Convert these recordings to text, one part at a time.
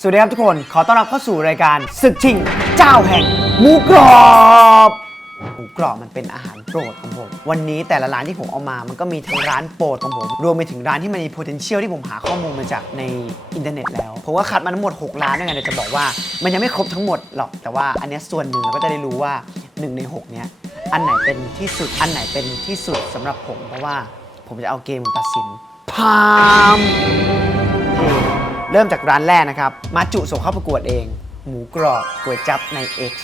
สวัสดีครับทุกคนขอต้อนรับเข้าสู่รายการศึกชิงเจ้าแห่งหมูกรอบ หมูกรอบมันเป็นอาหารโปรดของผมวันนี้แต่ละร้านที่ผมเอามามันก็มีทั้งร้านโปรดของผมรวมไปถึงร้านที่มันมี potential ที่ผมหาข้อมูลมาจากในอินเทอร์เน็ตแล้วผมก็คัดมาทั้งหมด6ร้านด้วยกันจะบอกว่ามันยังไม่ครบทั้งหมดหรอกแต่ว่าอันนี้ส่วนหนึ่งเราก็จะได้รู้ว่า1ใน6เนี้ยอันไหนเป็นที่สุดอันไหนเป็นที่สุดสำหรับผมเพราะว่าผมจะเอาเกมตัดสินพามเริ่มจากร้านแรกนะครับมาจุส่งเข้าประกวดเองหมูกรอบก๋วยจั๊บใน X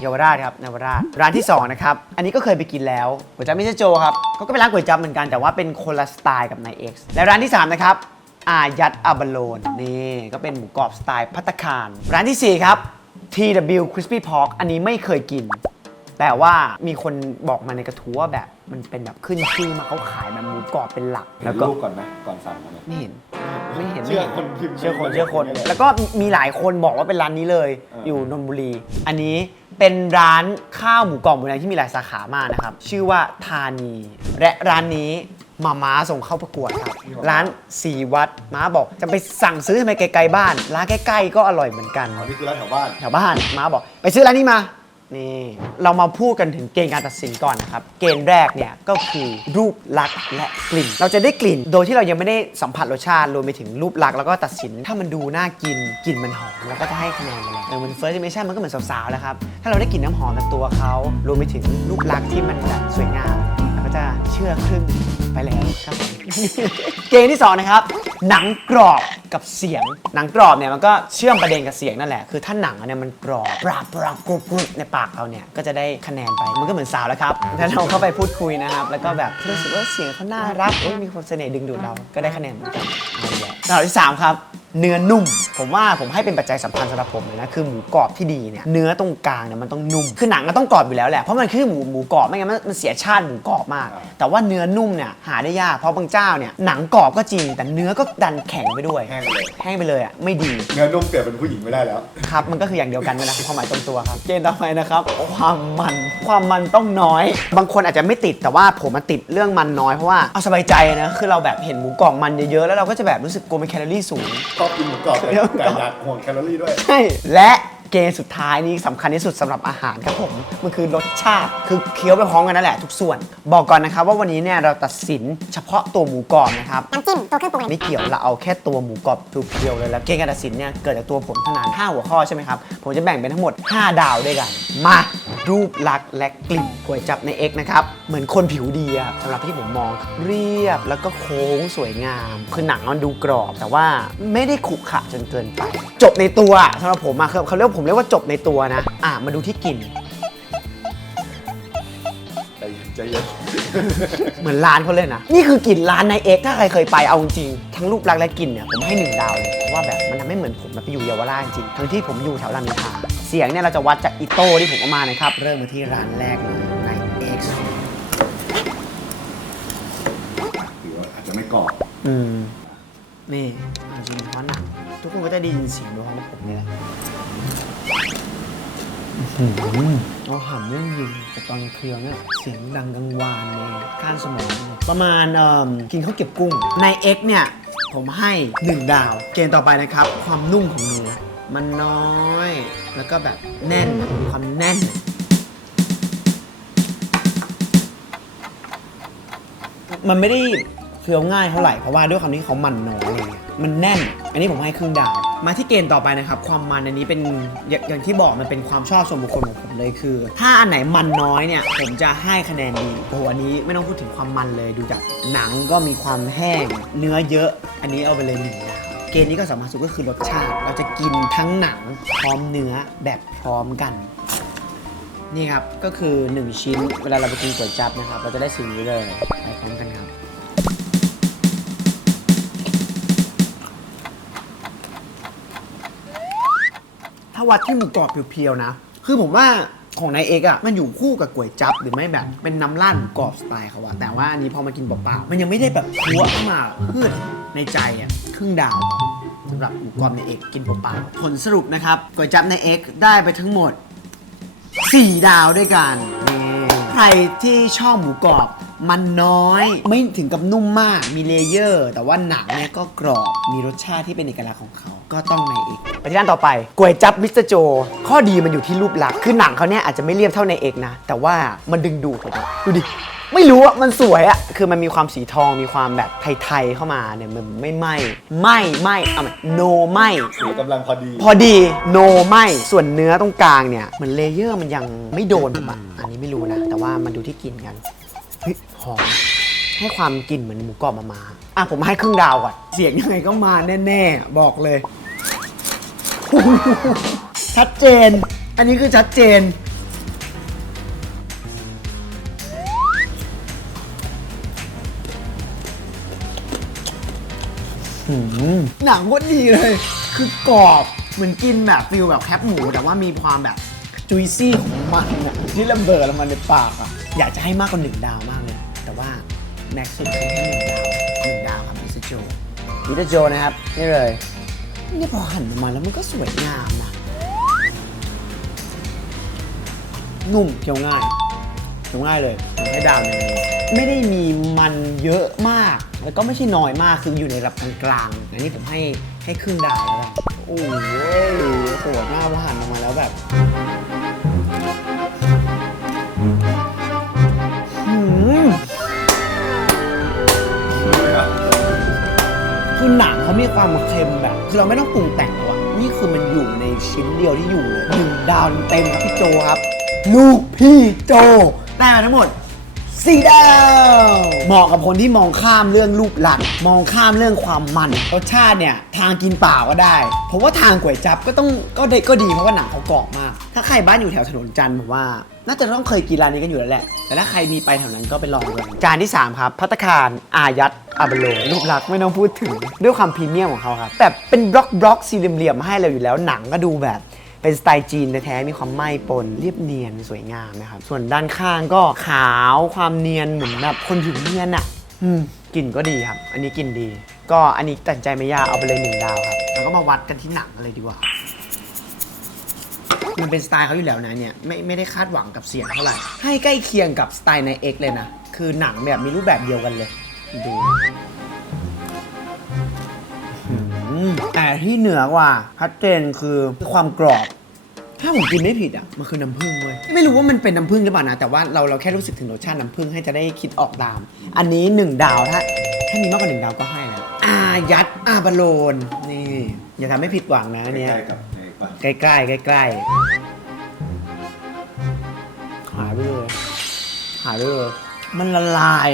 เยาวราชครับเยาวราชร้านที่2นะครับอันนี้ก็เคยไปกินแล้วก๋วยจั๊บมิสเตอร์โจครับเขาก็เป็นร้านก๋วยจั๊บเหมือนกันแต่ว่าเป็นคนละสไตล์กับใน X และร้านที่3นะครับอายัดอาบาโลนนี่ก็เป็นหมูกรอบสไตล์ภัตตาคารร้านที่4ครับ TW Crispy Pork อันนี้ไม่เคยกินแต่ว่ามีคนบอกมาในกระทู้ว่าแบบมันเป็นแบบขึ้นชื่อมาเขาขายแบบหมูกรอบเป็นหลักแล้วก็รูปก่อนไหมก่อนสั่งนะไม่เห็นเชื่อคนพิมพ์เชื่อคนแล้วก็มีหลายคนบอกว่าเป็นร้านนี้เลยอยู่นนทบุรีอันนี้เป็นร้านข้าวหมูกรอบโบราณที่มีหลายสาขามากนะครับชื่อว่าธานีและร้านนี้ม้าส่งเข้าประกวดครับร้านสีวัดม้าบอกจะไปสั่งซื้อทำไมไกลๆบ้านร้านใกล้ๆก็อร่อยเหมือนกันนี่คือร้านแถวบ้านม้าบอกไปซื้อร้านนี้มานี่เรามาพูดกันถึงเกณฑ์การตัดสินก่อนนะครับเกณฑ์แรกเนี่ยก็คือรูปลักษณ์และกลิ่นเราจะได้กลิ่นโดยที่เรายังไม่ได้สัมผัสรสชาติรวมไปถึงรูปลักษณ์แล้วก็ตัดสินถ้ามันดูน่ากินกลิ่นมันหอมแล้วก็จะให้คะแนนไปแล้วมัน first impression มันก็เหมือนสาวๆแล้วครับถ้าเราได้กลิ่นน้ำหอมจากตัวเขารวมไปถึงรูปลักษณ์ที่มันแบบสวยงามเราก็จะเชื่อครึ่งไปแล้วครับ เกณฑ์ที่2นะครับหนังกรอบกับเสียงหนังกรอบเนี่ยมันก็เชื่อมประเด็นกับเสียงนั่นแหละคือถ้าหนังเนี่ยมันกรอบปราบกรุบในปากเราเนี่ยก็จะได้คะแนนไปมันก็เหมือนสาวแล้วครับถ้าเราเข้าไปพูดคุยนะครับแล้วก็แบบรู้สึกว่าเสียงเขาน่ารักมีความเสน่ห์ดึงดูดเราก็ได้คะแนนเหมือนกันอันที่3ครับเนื้อนุ่มผมว่าผมให้เป็นปัจจัยสำคัญสำหรับผมเลยนะคือหมูกรอบที่ดีเนี่ยเนื้อตรงกลางเนี่ยมันต้องนุ่มคือหนังก็ต้องกรอบอยู่แล้วแหละเพราะมันคือหมูกรอบไม่งั้นมันเสียชาติหมูกรอบมากแต่ว่าเนื้อนุ่มเนี่ยหาได้ยากเพราะบางเจ้าเนี่ยหนังกรอบก็จริงแต่เนื้อก็ดันแข็งไปด้วยแห้งไปเลยอ่ะไม่ดีเนื้อนุ่มเปรียบเป็นผู้หญิงไม่ได้แล้วครับมันก็คืออย่างเดียวกันนะความหมายตรงตัวครับเกณฑ์ต่อไปนะครับความมันต้องน้อยบางคนอาจจะไม่ติดแต่ว่าผมมาติดเรื่องมันน้อยเพราะว่าเอาสบายใจนะคือเราแบบเห็นหมูกรอบมันเยอะๆแล้วเราก็จะแบบรู้สึกกลัวเป็นแคลอรี่สูงชอบกินหมูกรอบไก่ยัดห่วงแคลอรี่ด้วยใช่และเกณฑ์สุดท้ายนี้สำคัญที่สุดสำหรับอาหารครับผมมันคือรสชาติคือเคี้ยวไปพร้อมกันนั่นแหละทุกส่วนบอกก่อนนะครับว่าวันนี้เนี่ยเราตัดสินเฉพาะตัวหมูกรอบนะครับน้ำจิ้มตัวเครื่องปรุงไม่เกี่ยวเราเอาแค่ตัวหมูกรอบเพียวๆเลยแล้วเกณฑ์การตัดสินเนี่ยเกิดจากตัวผมเท่านั้น5หัวข้อใช่ไหมครับผมจะแบ่งเป็นทั้งหมด5ดาวด้วยกันมารูปลักษณ์และกลิ่นก๋วยจั๊บใน X นะครับเหมือนคนผิวดีครับสำหรับที่ผมมองเรียบแล้วก็โค้งสวยงามคือหนังมันดูกรอบแต่ว่าไม่ได้ขรุขระจนเกินไปจบในตัวสำหรับผมเขาเรียกว่าจบในตัวนะมาดูที่กลิ่นใจเย็น เหมือนร้านเขาเลยนะนี่คือกลิ่นร้านใน X ถ้าใครเคยไปเอาจริงทั้งรูปลักษณ์และกลิ่นเนี่ยผมให้1ดาวเลยเพราะว่าแบบมันทำให้เหมือนผมไปอยู่เยาวราชจริงทั้งที่ผมอยู่แถวรามอินทราเสียงเนี่ยเราจะวัดจากอิโต้ที่ผมเอามานะครับเริ่มมาที่ร้านแรกเลยใน X หรือว่าอาจจะไม่กรอบนี่อาจจะเป็นเพราะหนังทุกคนก็จะได้ยินเสียงโดยเฉพาะผมนี่แหละเราหำเรื่องยิงแต่ตอนเคลียร์เนี่ยเสียงดังกังวานในก้านสมองประมาณกินข้าวเก็บกุ้งใน X เนี่ยผมให้1ดาวเกณฑ์ต่อไปนะครับความนุ่มของเนื้อมันน้อยแล้วก็แบบแน่นมีความแน่นมันไม่ได้เคี้ยวง่ายเท่าไหร่เพราะว่าด้วยความที่เขามันน้อยอะไรเงี้ยมันแน่นอันนี้ผมให้ครึ่งดาวมาที่เกณฑ์ต่อไปนะครับความมันอันนี้เป็นอย่างที่บอกมันเป็นความชอบส่วนบุคคลของผมเลยคือถ้าอันไหนมันน้อยเนี่ยผมจะให้คะแนนดีโอ้อันนี้ไม่ต้องพูดถึงความมันเลยดูจากหนังก็มีความแห้งเนื้อเยอะอันนี้เอาไปเลย1ดาวเกณฑ์นี้ก็สามารถสุดก็คือรสชาติเราจะกินทั้งหนังพร้อมเนื้อแบบพร้อมกันนี่ครับก็คือ1ชิ้นเวลาเราไปกินก๋วยจั๊บนะครับเราจะได้สิ่งนี้เลยไปพร้อมกันครับถ้าวัดที่หมูกรอบเพียวๆนะคือผมว่าของนายเอกอ่ะมันอยู่คู่กับก๋วยจั๊บหรือไม่แบบเป็นน้ำราดหมูกรอบสไตล์เขาอะแต่ว่าอันนี้พอมากินเปล่าๆมันยังไม่ได้แบบพัวเข้ามาพืชในใจอ่ะครึ่งดาวสำหรับหมูกรอบในเอกกินเปล่าๆผลสรุปนะครับก๋วยจั๊บในเอกได้ไปทั้งหมด4ดาวด้วยกันใครที่ชอบหมูกรอบ มันน้อยไม่ถึงกับนุ่มมากมีเลเยอร์แต่ว่าหนังเนี่ยก็กรอบมีรสชาติที่เป็นเอกลักษณ์ของเขาก็ต้องในเอกไปที่ร้านต่อไปก๋วยจั๊บมิสเตอร์โจข้อดีมันอยู่ที่รูปลักษณ์คือหนังเขาเนี่ยอาจจะไม่เรียบเท่าในเอกนะแต่ว่ามันดึงดูดผมอะดูดิไม่รู้อะมันสวยอะคือมันมีความสีทองมีความแบบไทยๆเข้ามาเนี่ยมันไม่เอาไหมโนไม่ สีกำลังพอดี พอดีโนไม่ส่วนเนื้อตรงกลางเนี่ยเหมือนเลเยอร์มันยังไม่โดนผมอะอันนี้ไม่รู้นะแต่ว่ามันดูที่กลิ่นกันเฮ้ยหอมให้ความกลิ่นเหมือนหมูกรอบมาอ่ะผมให้ครึ่งดาวก่อนเสียงยังไงก็มาแน่ๆบอกเลย ชัดเจนอันนี้คือชัดเจนหนังก็ดีเลย คือกรอบเหมือนกินแบบฟิลแบบแคปหมูแต่ว่ามีความแบบจุยซี่ของมันอะที่ระเบิดออกมาในปากอะอยากจะให้มากกว่า1 ดาวมากเลยแต่ว่าแม็กซ์สุดให้แค่1 ดาวครับมิสเตอร์โจนะครับนี่เลยนี่พอหั่นออกมาแล้วมันก็สวยงามนะนุ่มเคี้ยวง่ายเลยผมให้ดาวเลยไม่ได้มีมันเยอะมากแล้วก็ไม่ใช่น้อยมากคืออยู่ในระดับกลางๆอันนี้ผมให้ครึ่งดาวแล้วกันโอ้ยโหดมากว่าหั่นออกมาแล้วแบบคือหนังเขามีความเค็มแบบคือเราไม่ต้องปรุงแต่งหรอกนี่คือมันอยู่ในชิ้นเดียวที่อยู่เลย1 ดาวเต็มครับพี่โจครับลูกพี่โจได้มาทั้งหมด4 ดาวเหมาะกับคนที่มองข้ามเรื่องรูปลักษณ์มองข้ามเรื่องความมันรสชาติเนี่ยทางกินเปล่าก็ได้เพราะว่าทางก๋วยจั๊บก็ดีเพราะว่าหนังเขากรอบมากถ้าใครบ้านอยู่แถวถนนจันทร์ผมว่าน่าจะต้องเคยกินร้านนี้กันอยู่แล้วแหละแต่ถ้าใครมีไปแถวนั้นก็ไปลองดูจานที่3ครับภัตตาคารอายัดอาบโลรูปลักษณ์ไม่ต้องพูดถึงด้วยความพรีเมียมของเขาครับแบบเป็นบล็อกสี่เหลี่ยมๆมาให้เราอยู่แล้วหนังก็ดูแบบเป็นสไตล์จีนแท้ๆมีความไหม้ปนเรียบเนียนสวยงามนะครับส่วนด้านข้างก็ขาวความเนียนเหมือนแบบคนผิวเนียนอ่ะกลิ่นก็ดีครับอันนี้กลิ่นดีก็อันนี้ตัดใจไม่ยากเอาไปเลย1 ดาวครับแล้วก็มาวัดกันที่หนังกันเลยดีกว่ามันเป็นสไตล์เขาอยู่แล้วนะเนี่ยไม่ได้คาดหวังกับเสียงเท่าไหร่ให้ใกล้เคียงกับสไตล์ใน X เลยนะคือหนังแบบมีรูปแบบเดียวกันเลยดูแต่ที่เหนือกว่าชัดเจนคือความกรอบถ้าผมกินไม่ผิดอ่ะมันคือน้ำผึ้งเว้ยไม่รู้ว่ามันเป็นน้ำผึ้งหรือเปล่านะแต่ว่าเราแค่รู้สึกถึงรสชาติน้ำผึ้งให้จะได้คิดออกตามอันนี้1 ดาวถ้ามีมากกว่า1 ดาวก็ให้แล้วอายัดอาบาโลนนี่อย่าทำให้ผิดหวังนะอันเนี้ยใกล้หายไปเลยมันละลาย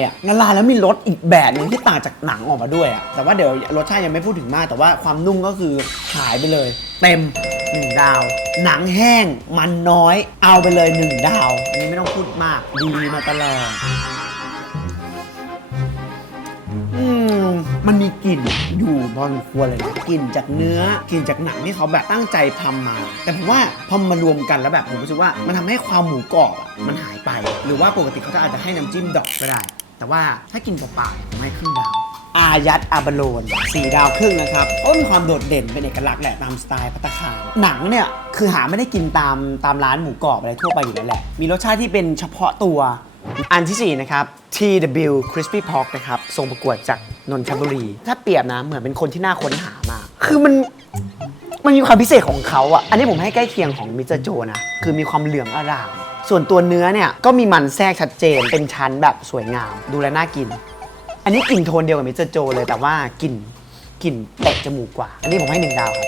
แล้วมีรสอีกแบบนึงที่ต่างจากหนังออกมาด้วยแต่ว่าเดี๋ยวรสชาติยังไม่พูดถึงมากแต่ว่าความนุ่มก็คือหายไปเลยเต็ม1 ดาวหนังแห้งมันน้อยเอาไปเลย1 ดาวอันนี้ไม่ต้องพูดมากดีมาตลอดมันมีกลิ่นอยู่พอสมควรเลยนะกลิ่นจากเนื้อกลิ่นจากหนังที่เขาแบบตั้งใจทำมาแต่ผมว่าพอมารวมกันแล้วแบบผมรู้สึกว่ามันทำให้ความหมูกรอบมันหายไปหรือว่าปกติเขาอาจจะให้น้ำจิ้มดอกก็ได้แต่ว่าถ้ากินเปล่าๆผมให้ครึ่งดาวอายัดอาบาโลน4 ดาวครึ่งนะครับเพราะมีความโดดเด่นเป็นเอกลักษณ์แหละตามสไตล์ภัตตาคารหนังเนี่ยคือหาไม่ได้กินตามร้านหมูกรอบอะไรทั่วไปอยู่แล้วแหละมีรสชาติที่เป็นเฉพาะตัวอันที่4นะครับ TW Crispy Pork นะครับส่งประกวดจากนนทบุรีถ้าเปรียบนะเหมือนเป็นคนที่น่าค้นหามากคือมันมีความพิเศษของเขาอ่ะอันนี้ผมให้ใกล้เคียงของมิสเตอร์โจนะคือมีความเหลืองอร่ามส่วนตัวเนื้อเนี่ยก็มีมันแทรกชัดเจนเป็นชั้นแบบสวยงามดูแลน่ากินอันนี้กลิ่นโทนเดียวกับมิสเตอร์โจเลยแต่ว่ากลิ่นเตะจมูกกว่าอันนี้ผมให้1 ดาวครับ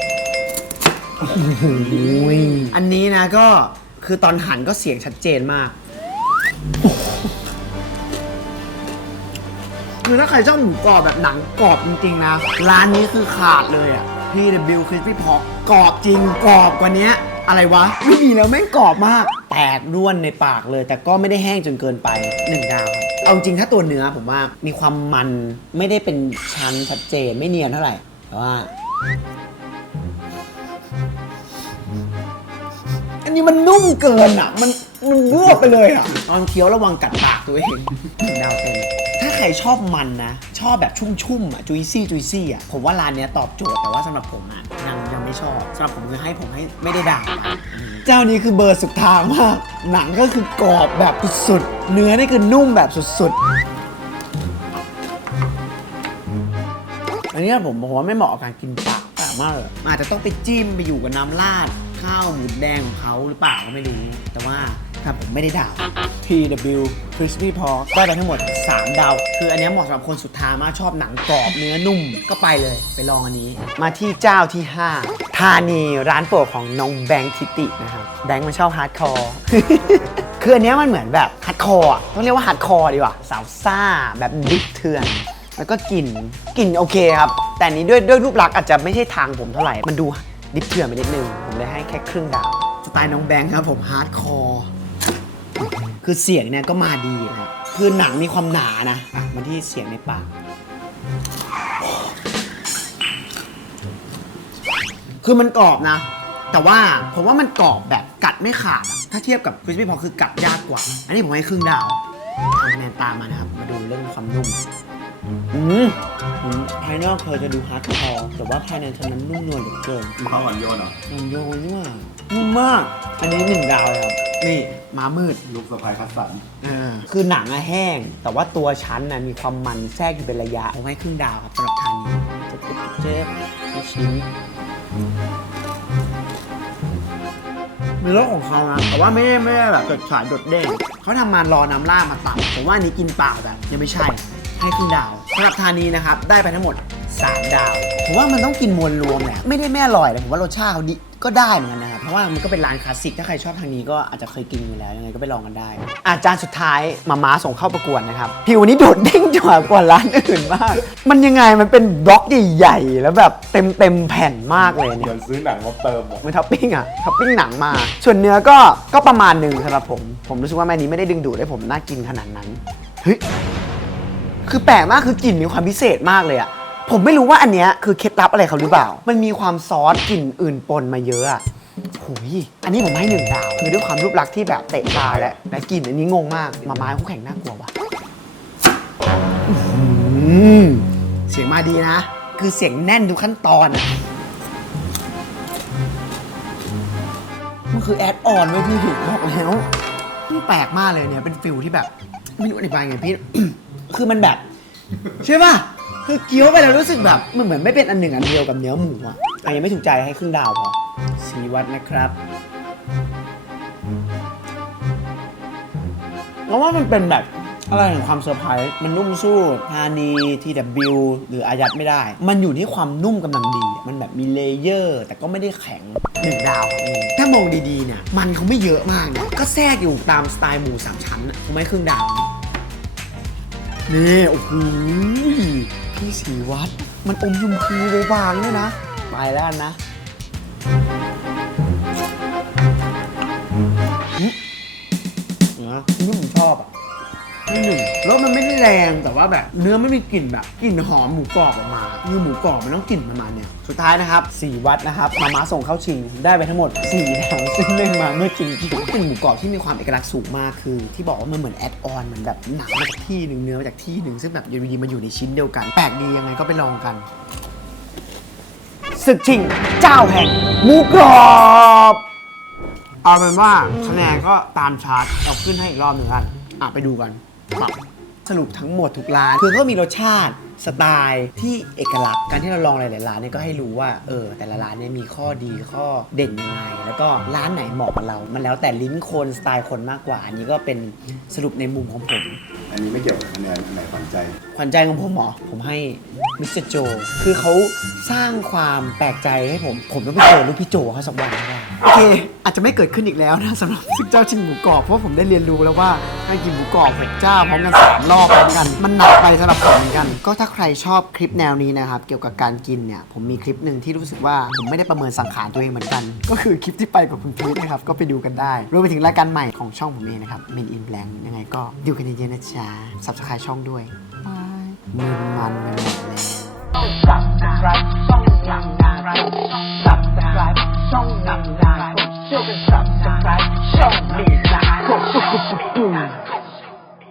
อันนี้นะก็คือตอนหั่นก็เสียงชัดเจนมากคือถ้าใครชอบหมูกรอบแบบหนังกรอบจริงๆนะร้านนี้คือขาดเลยอ่ะ TW Crispy Pork กรอบจริงกรอบกว่านี้อะไรวะไม่มีแล้วแม่งกรอบมากแตกร่วนในปากเลยแต่ก็ไม่ได้แห้งจนเกินไป1 ดาวเอาจริงถ้าตัวเนื้อผมว่ามีความมันไม่ได้เป็นชั้นชัดเจนไม่เนียนเท่าไหร่แต่ว่าอันนี้มันนุ่มเกินอ่ะมันรวบไปเลยอ่ะตอนเคี้ยวระวังกัดปากตัวเอง1 ดาวเต็มถ้าใครชอบมันนะชอบแบบชุ่มๆอ่ะจุยซี่อ่ะผมว่าร้านนี้ตอบโจทย์แต่ว่าสำหรับผมอ่ะยังไม่ ไม่ชอบสำหรับผมคือให้ไม่ได้ด่าเจ้านี้คือเบอร์สุดทางมากหนังก็คือกรอบแบบสุดๆเนื้อนี่คือนุ่มแบบสุดๆอันนี้ผมบอกว่าไม่เหมาะกับการกินเปล่ามากเลยอาจจะต้องไปจิ้มไปอยู่กับน้ำราดข้าวหมูแดงของเขาหรือเปล่าก็ไม่รู้แต่ว่าครับผมไม่ได้ด่า TW Crispy Pork ได้ไปทั้งหมด3 ดาวคืออันนี้เหมาะสำหรับคนสุดท้ายมากชอบหนังกรอบเนื้อนุ่มก็ไปเลยไปลองอันนี้มาที่เจ้าที่5ธานีร้านโปรดของน้องแบงค์ทิตินะครับแบงค์มันชอบฮาร์ดคอร์ คืออันนี้มันเหมือนแบบฮาร์ดคอร์ต้องเรียกว่าฮาร์ดคอร์ดีกว่าสาวซ่าแบบดิบเถื่อนแล้วก็กลิ่นโอเคครับแต่อันนี้ด้วยรูปลักษณ์อาจจะไม่ใช่ทางผมเท่าไหร่มันดูดิบเถื่อนไปนิดนึงผมเลยให้แค่ครึ่งดาวสไตล์น้องแบงค์ครับผมฮาร์ดคอร์คือเสียงเนี่ยก็มาดีนะคือหนังมีความหนานะมาที่เสียงในปากคือมันกรอบนะแต่ว่าผมว่ามันกรอบแบบกัดไม่ขาดถ้าเทียบกับคริสปี้พอคือกัดยากกว่าอันนี้ผมให้ครึ่งดาวทำคะแนนตามมานะครับมาดูเรื่องความนุ่มภายนอกเธอจะดูฮาร์ดคอร์แต่ว่าภายในเธอนั้นนุ่มนวลเหลือเกิน มีความอ่อนโยนเหรอ อ่อนโยนนี่ว่านุ่มมากอันนี้1 ดาวเลยครับนี่ม้ามืด ลูกสะพายคัดสัน คือหนังอะแห้งแต่ว่าตัวชั้นนะมีความมันแทรกอยู่เป็นระยะผมให้ครึ่งดาวครับสำหรับทานนี้เจ๊ลูกชิ้นมีรสของเขานะแต่ว่าไม่ได้แบบเกิดฉายโดดเด่นเขาทำมารอน้ำล่ามาตัดผมว่าอันนี้กินเปล่าแบบยังไม่ใช่ให้ครึ่งดาวสำหรับทานนี้นะครับได้ไปทั้งหมด3 ดาวผมว่ามันต้องกินมวลรวมแหละไม่ได้แม่อร่อยแต่ผมว่ารสชาติเขาดีก็ได้เหมือนกันนะครับเพราะว่ามันก็เป็นร้านคลาสสิกถ้าใครชอบทางนี้ก็อาจจะเคยกินอยู่แล้วยังไงก็ไปลองกันได้อาจารย์สุดท้ายมาส่งเข้าประกวดนะครับผิวนี้โดดเด้งกว่าร้านอื่นมากมันยังไงมันเป็นบล็อกใหญ่ๆแล้วแบบเต็มแผ่นมากเลย เห เนี่ มื ย อนซื้อหนังมาเติมอ่ะ มันท็อปปิ้งหนังมาส่วนเนื้อก็ประมาณหนึ่งสำหรับผมรู้สึกว่าแม่นี้ไม่ได้ดึงดูดให้ผมน่ากินขนาดนั้นเฮ้ยคือแปลกมากคือกลิ่นมีความพิเศษมากเลยอะผมไม่รู้ว่าอันเนี้ยคือเคล็ดลับอะไรเขาหรือเปล่ามันมีความซอสกลิ่นอื่นปนมาเยอะอะโอ้ยอันนี้ผมให้1 ดาวคือด้วยความรูปลักษณ์ที่แบบเตะตาและกลิ่นอันนี้งงมากมาม้าคู่แข่งน่ากลัวว่ะเสียงมาดีนะคือเสียงแน่นทุกขั้นตอนอะมันคือแอดออนไว้พี่บอกแล้วมันแปลกมากเลยเนี่ยเป็นฟิลที่แบบไม่รู้อธิบายไงพี่ คือมันแบบใช่ป่ะคือเคี้ยวไปแล้วรู้สึกแบบมันเหมือนไม่เป็นอันหนึ่งอันเดียวกับเนื้อหมูอ่ะยังไม่ถูกใจให้ครึ่งดาวพอสีวัดนะครับเพราะว่ามันเป็นแบบอะไรของความเซอร์ไพรส์มันนุ่มสู้ธานี TW หรืออายัดไม่ได้มันอยู่ที่ความนุ่มกำลังดีมันแบบมีเลเยอร์แต่ก็ไม่ได้แข็ง1 ดาวถ้ามองดีๆเนี่ยมันเขาไม่เยอะมากนะก็แทรกอยู่ตามสไตล์หมู3 ชั้นผมให้ครึ่งดาวนี่โอ้โหพี่สีวัดมันอมชมพูบางๆด้วยนะไปแล้วนะนี่ผมชอบอ่ะนี่รสมันไม่ได้แรงแต่ว่าแบบเนื้อไม่มีกลิ่นแบบกลิ่นหอมหมูกรอบออกมาคือหมูกรอบมันต้องกลิ่นประมาณเนี้ยสุดท้ายนะครับ4 วัดนะครับมาส่งเข้าชิงได้ไปทั้งหมด4 ดาวซึ่งเล่นมาเมื่อจริงเป็นหมูกรอบที่มีความเอกลักษณ์สูงมากคือที่บอกว่ามันเหมือนแอดออนเหมือนแบบหนังมาจากที่หนึ่งเนื้อมาจากที่หนึ่งซึ่งแบบอยู่ดีๆมันอยู่ในชิ้นเดียวกันแปลกดียังไงก็ไปลองกันศึกชิงเจ้าแห่งหมูกรอบเอาเป็นว่าคะแนนก็ตามชาร์ตเอาขึ้นให้อีกรอบหนึ่งกันไปดูกันสรุปทั้งหมดทุกร้านคือก็มีรสชาติสไตล์ที่เอกลักษณ์การที่เราลองหลายๆร้านเนี่ยก็ให้รู้ว่าแต่ละร้านเนี่ยมีข้อดีข้อเด่นยังไงแล้วก็ร้านไหนเหมาะกับเรามันแล้วแต่ลิ้นคนสไตล์คนมากกว่าอันนี้ก็เป็นสรุปในมุมของผม อันนี้ไม่เกี่ยวกับคะแนนอันไหนฝันใจ ขวัญใจของผมเหรอผมให้มิสเตอร์โจคือเขาสร้างความแปลกใจให้ผมต้องไปเจอลูกพี่โจเขาสักวันได้โอเคอาจจะไม่เกิดขึ้นอีกแล้วนะสำหรับศึกเจ้าชิงหมูกรอบเพราะผมได้เรียนรู้แล้วว่าให้กินหมูกรอบ6 เจ้าพร้อมกัน3 รอบพร้อมกันมันหนักไปสำหรับผมเหมือนกันก็ถ้าใครชอบคลิปแนวนี้นะครับเกี่ยวกับการกินเนี่ยผมมีคลิปหนึ่งที่รู้สึกว่าผมไม่ได้ประเมินสังขารตัวเองเหมือนกันก็คือคลิปที่ไปกับคุณพีทนะครับก็ไปดูกันได้รวมไปถึงรายการใหม่ของช่องผมเองนะครับ Men in Blank ยังไงก็ดูกันเยอะๆนะจ๊ะ Subscribe ช่องด้วยบายมันไปหมดแล้ว